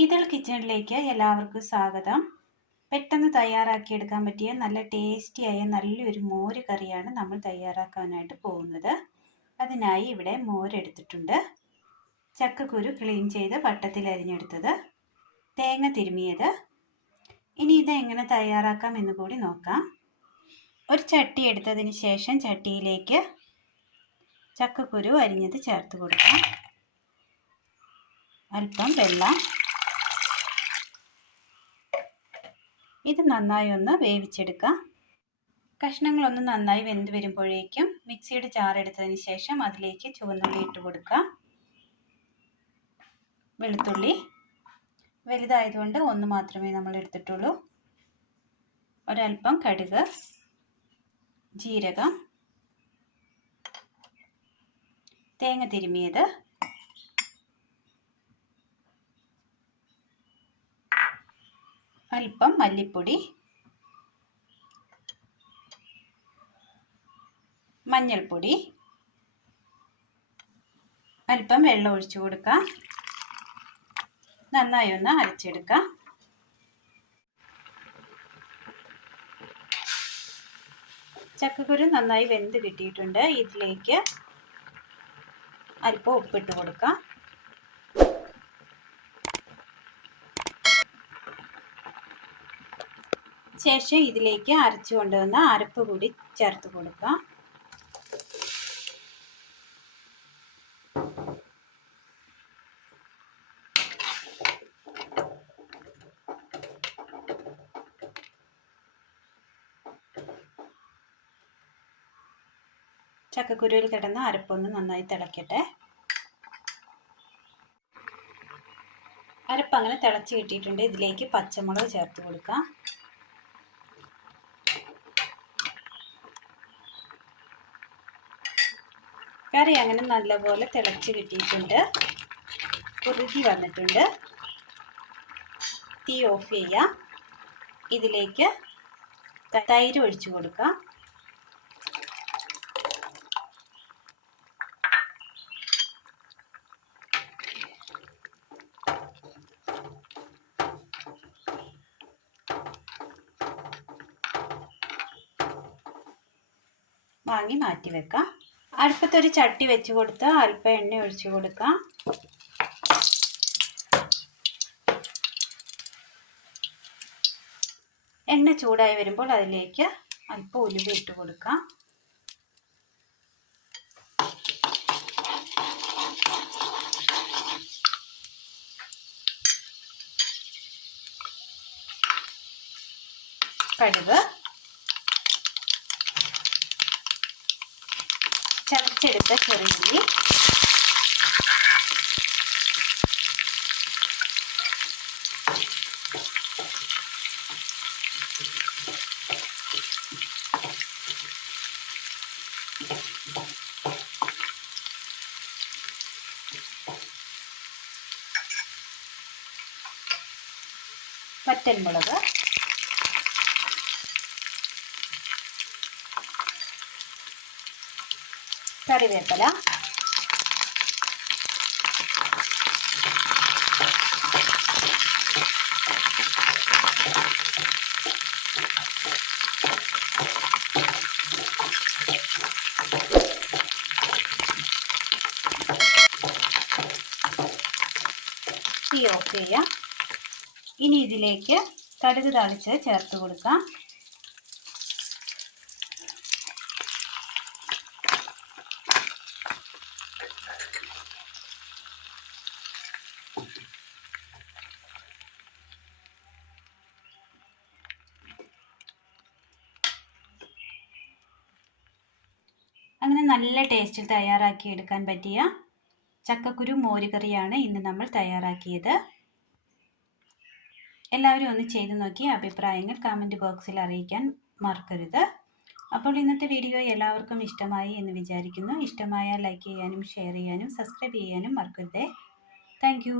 ഇതൾ കിച്ചണിലേക്ക് എല്ലാവർക്കും സ്വാഗതം. പെട്ടെന്ന് തയ്യാറാക്കിയെടുക്കാൻ പറ്റിയ നല്ല ടേസ്റ്റിയായ നല്ലൊരു മോര് കറിയാണ് നമ്മൾ തയ്യാറാക്കാനായിട്ട് പോകുന്നത്. അതിനായി ഇവിടെ മോരെടുത്തിട്ടുണ്ട്. ചക്കക്കുരു ക്ലീൻ ചെയ്ത് വട്ടത്തിൽ അരിഞ്ഞെടുത്തത്. തേങ്ങ തിരുമിയത്. ഇനി ഇത് എങ്ങനെ തയ്യാറാക്കാം എന്ന് കൂടി നോക്കാം. ഒരു ചട്ടി എടുത്തതിന് ശേഷം ചട്ടിയിലേക്ക് ചക്കക്കുരു അരിഞ്ഞത് ചേർത്ത് കൊടുക്കാം. അല്പം വെള്ളം. ഇത് നന്നായി ഒന്ന് വേവിച്ചെടുക്കാം. കഷ്ണങ്ങളൊന്ന് നന്നായി വെന്ത് വരുമ്പോഴേക്കും മിക്സിയുടെ ചാറെടുത്തതിന് ശേഷം അതിലേക്ക് ചുവന്നുള്ളി ഇട്ട് കൊടുക്കുക വെളുത്തുള്ളി വലുതായതുകൊണ്ട് ഒന്ന് മാത്രമേ നമ്മൾ എടുത്തിട്ടുള്ളൂ. ഒരൽപ്പം കടുക് ജീരകം തേങ്ങ തിരുമിയത് അല്പം മല്ലിപ്പൊടി മഞ്ഞൾപ്പൊടി അല്പം വെള്ളം ഒഴിച്ചു കൊടുക്കുക. നന്നായി ഒന്ന് അരച്ചെടുക്കുക. ചക്കക്കുരു നന്നായി വെന്ത് കിട്ടിയിട്ടുണ്ട്. ഇതിലേക്ക് അല്പം ഉപ്പിട്ട് കൊടുക്കാം ശേഷം ഇതിലേക്ക് അരച്ചു കൊണ്ടുവന്ന അരപ്പ് കൂടി ചേർത്ത് കൊടുക്കുക. ചക്കക്കുരുവിൽ കിടന്ന അരപ്പൊന്ന് നന്നായി തിളക്കട്ടെ. അരപ്പ് അങ്ങനെ തിളച്ച് കിട്ടിയിട്ടുണ്ട്. ഇതിലേക്ക് പച്ചമുളക് ചേർത്ത് കൊടുക്കാം. കറി അങ്ങനെ നല്ലപോലെ തിളച്ച് കിട്ടിയിട്ടുണ്ട്. കുറുകി വന്നിട്ടുണ്ട്. തീ ഓഫ് ചെയ്യാം. ഇതിലേക്ക് തൈര് ഒഴിച്ചു കൊടുക്കാം. വാങ്ങി മാറ്റി വെക്കാം. അടുപ്പത്തൊരു ചട്ടി വെച്ച് കൊടുത്ത് അല്പം എണ്ണ ഒഴിച്ചു കൊടുക്കാം. എണ്ണ ചൂടായി വരുമ്പോൾ അതിലേക്ക് അല്പം ഉലുവ ഇട്ട് കൊടുക്കാം. കടുക് ചതച്ചെടുത്ത ചെറിയുള്ളി വറ്റൽമുളക് കറിവേപ്പില. തീ ഓഫ് ചെയ്യാം. ഇനി ഇതിലേക്ക് കടുക് തളിച്ച് ചേർത്ത് കൊടുക്കാം അങ്ങനെ നല്ല ടേസ്റ്റിൽ തയ്യാറാക്കി എടുക്കാൻ പറ്റിയ ചക്കക്കുരു മോരുകറിയാണ് ഇന്ന് നമ്മൾ തയ്യാറാക്കിയത്. എല്ലാവരും ഒന്ന് ചെയ്തു നോക്കി അഭിപ്രായങ്ങൾ കമന്റ് ബോക്സിൽ അറിയിക്കാൻ മറക്കരുത്. അപ്പോൾ ഇന്നത്തെ വീഡിയോ എല്ലാവർക്കും ഇഷ്ടമായി എന്ന് വിചാരിക്കുന്നു. ഇഷ്ടമായാൽ ലൈക്ക് ചെയ്യാനും ഷെയർ ചെയ്യാനും സബ്സ്ക്രൈബ് ചെയ്യാനും മറക്കരുതേ. താങ്ക്